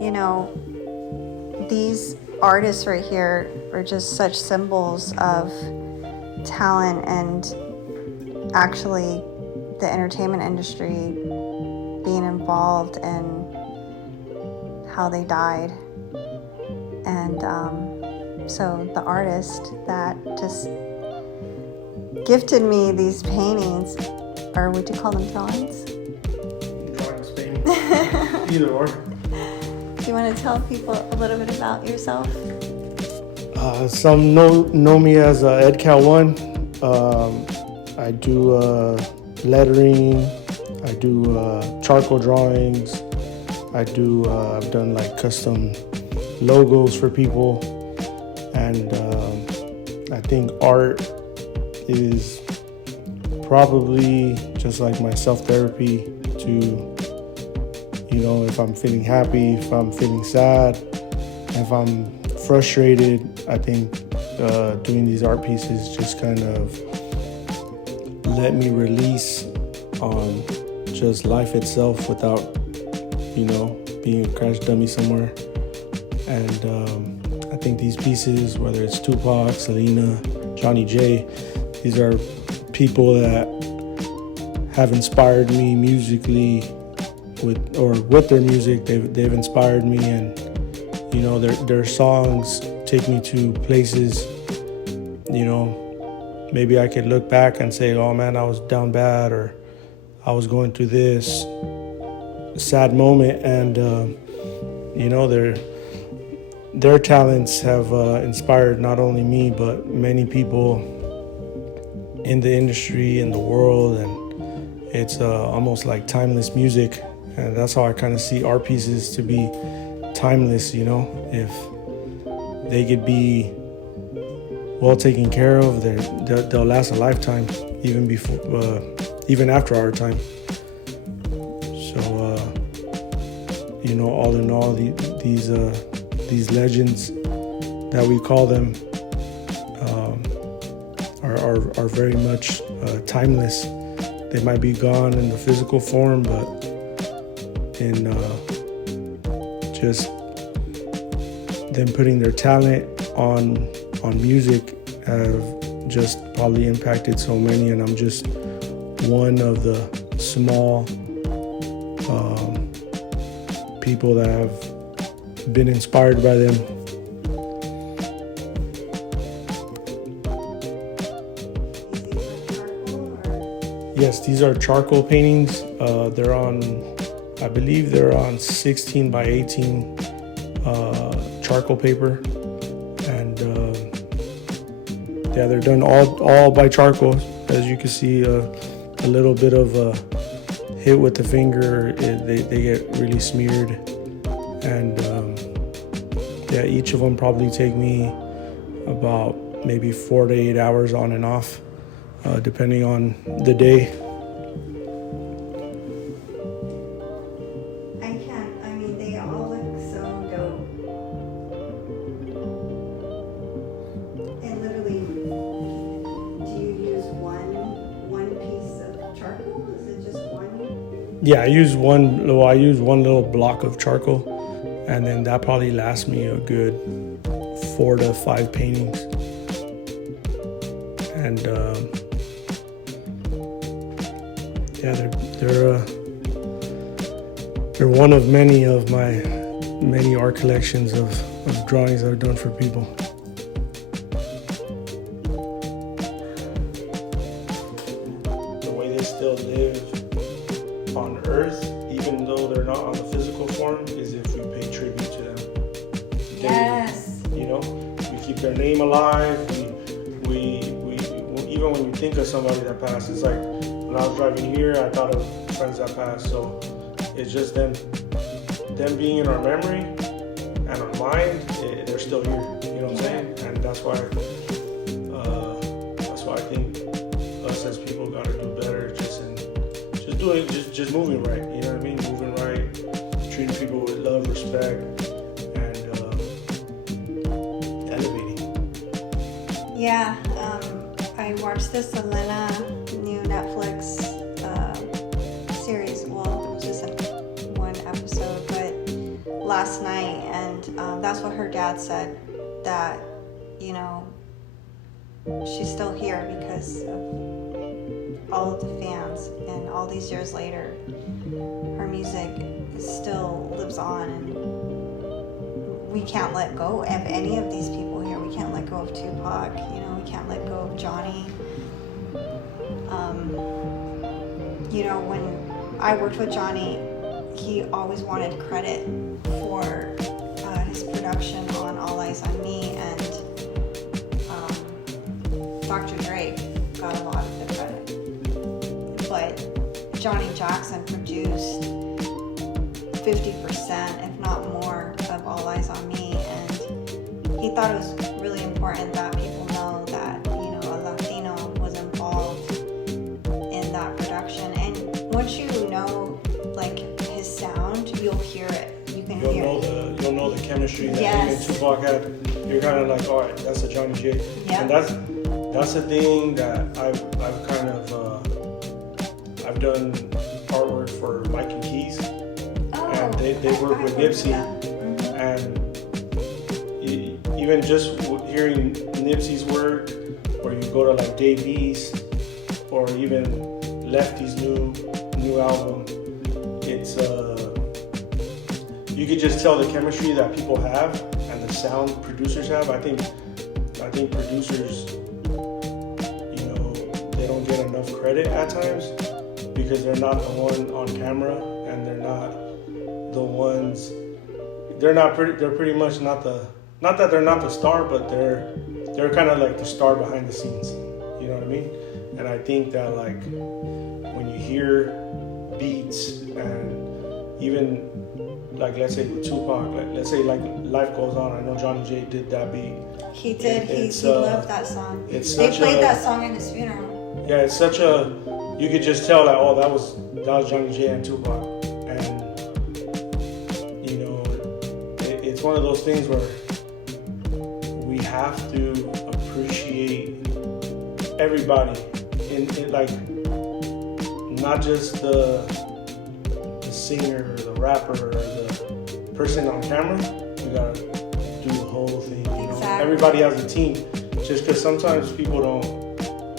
you know, these artists right here are just such symbols of talent and actually the entertainment industry being involved in how they died. And so the artist that just gifted me these paintings, or would you call them drawings? Drawings, paintings, either or. Do you want to tell people a little bit about yourself? Some know me as Cal1. I do lettering. I do charcoal drawings. I've done like custom logos for people, and I think art is probably just like my self-therapy to, if I'm feeling happy, if I'm feeling sad, if I'm frustrated, I think doing these art pieces just kind of let me release on just life itself without, being a crash dummy somewhere. And I think these pieces, whether it's Tupac, Selena, Johnny J, these are people that have inspired me musically with their music. They've inspired me, and their songs take me to places. Maybe I could look back and say, oh man, I was down bad, or I was going through this sad moment, and their talents have inspired not only me but many people in the industry, in the world, and it's almost like timeless music. And that's how I kind of see art pieces to be timeless. If they could be well taken care of, they'll last a lifetime, even after our time. So all in all, these legends that we call them are very much timeless. They might be gone in the physical form, but in just them putting their talent on music have just probably impacted so many, and I'm just one of the small people that have been inspired by them. Yes, these are charcoal paintings. I believe they're on 16 by 18 charcoal paper, and they're done all by charcoal. As you can see, a little bit of a hit with the finger, they get really smeared, and each of them probably take me about maybe 4 to 8 hours on and off, depending on the day. They all look so dope. And literally, do you use one piece of charcoal? Is it just one? Yeah, I use one little block of charcoal, and then that probably lasts me a good 4 to 5 paintings. And they're one of many art collections of drawings I've done for people. The way they still live on Earth, even though they're not on the physical form, is if we pay tribute to them. Yes. We keep their name alive. We even when you think of somebody that passed, it's like when I was driving here, I thought of friends that passed. So it's just them being in our memory and our mind. They're still here. You know what I'm saying? And that's why I think us as people gotta do better. Just moving right. You know what I mean? Moving right, treating people with love, respect, and elevating. Yeah. I watched the Selena new Netflix series. Well, it was just one episode, but last night, and that's what her dad said, that, you know, she's still here because of all of the fans, and all these years later, her music still lives on, and we can't let go of any of these people here. We can't let go of Tupac, you know, we can't let go of Johnny. You know, when I worked with Johnny, he always wanted credit for his production on All Eyes on Me, and Dr. Dre got a lot of the credit. But Johnny Jackson produced 50%, if not more, of All Eyes on Me, and he thought it was really important that people know that, you know, a Latino was involved in that production. And once you know, like, his sound, you'll hear it. You'll know the chemistry that yes. him and Tupac had. You're kind of like, all right, that's a Johnny J. Yep. And that's the thing that I've kind of I've done artwork for Mike and Keys, and they work with Nipsey, and even just hearing Nipsey's work, or you go to like Dave East, or even Lefty's new album, it's you could just tell the chemistry that people have and the sound producers have. I think producers, you know, they don't get enough credit at times because they're not the one on camera, and they're not the ones. They're pretty much not that they're not the star, but they're kind of like the star behind the scenes. You know what I mean? And I think that, like, when you hear beats, and even like, let's say with Tupac, let's say like Life Goes On. I know Johnny J did that beat. He did. He loved that song. They played that song at his funeral. Yeah, it's such a. You could just tell that, oh, that was Johnny J and Tupac, and you know, it's one of those things where we have to appreciate everybody in like, not just the singer or the rapper or the person on camera. We gotta do the whole thing. You know? Exactly. Everybody has a team. Just because sometimes people don't,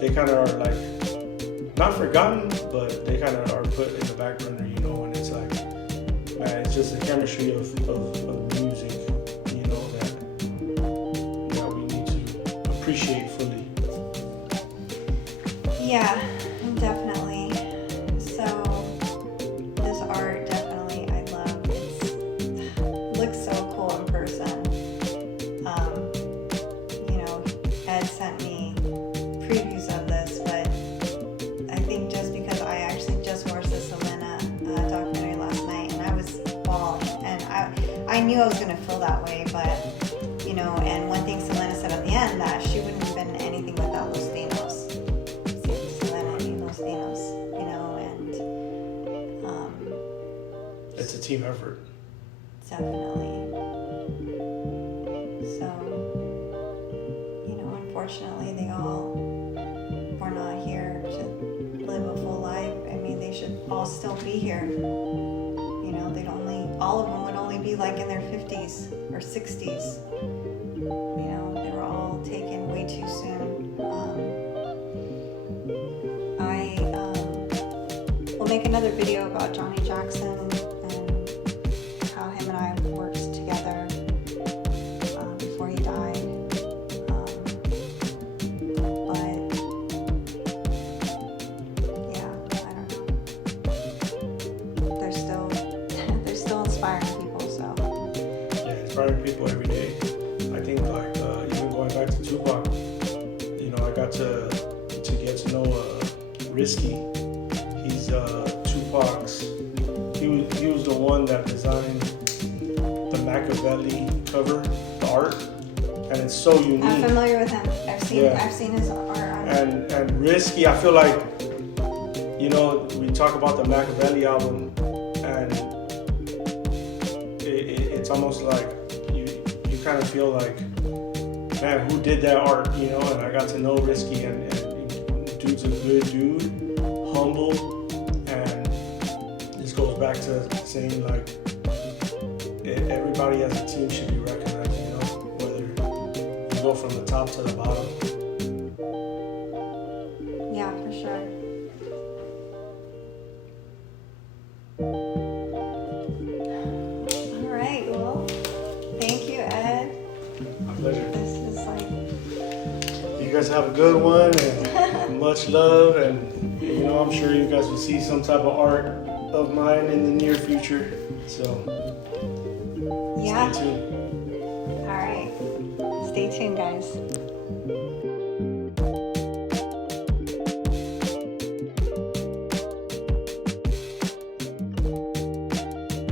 they kind of are like, not forgotten, but they kind of are put in the back burner, you know. And it's like, man, it's just the chemistry of music, you know, that we need to appreciate fully. Yeah, definitely. So this art, definitely, I love. It looks so cool in person. You know, Ed sent me previews of this, but I think just because I actually just watched the Selena documentary last night, and I was bawling, and I knew I was going to feel that way, but, you know, and one thing Selena said at the end, that she wouldn't have been anything without Los Dinos. Selena and Los Dinos, you know, and It's a team effort. definitely. So, you know, unfortunately, they all were not here to live a full life. I mean, they should all still be here. You know, all of them would only be like in their 50s or 60s. You know, they were all taken way too soon. I will make another video about Johnny Jackson and how him and I worked together before he died. But yeah, I don't know. They're still inspiring people. So Yeah, inspiring people every day. I think, like, even going back to Tupac, you know, I got to get to know Risky. He's Tupac's. He was the one that designed the Machiavelli cover, the art, and it's so unique. I'm familiar with him. I've seen his art. And Risky, I feel like, you know, we talk about the Machiavelli album, and it's almost like you kind of feel like, man, who did that art, you know? And I got to know Risky, and dude's a good dude, humble, and this goes back to saying, like, everybody as a team should be recognized, you know, whether you go from the top to the bottom. Yeah, for sure. All right, well, thank you, Ed. My pleasure. This is like, You guys have a good one and much love, and you know, I'm sure you guys will see some type of art of mine in the near future. So yeah. stay tuned. All right. Stay tuned, guys.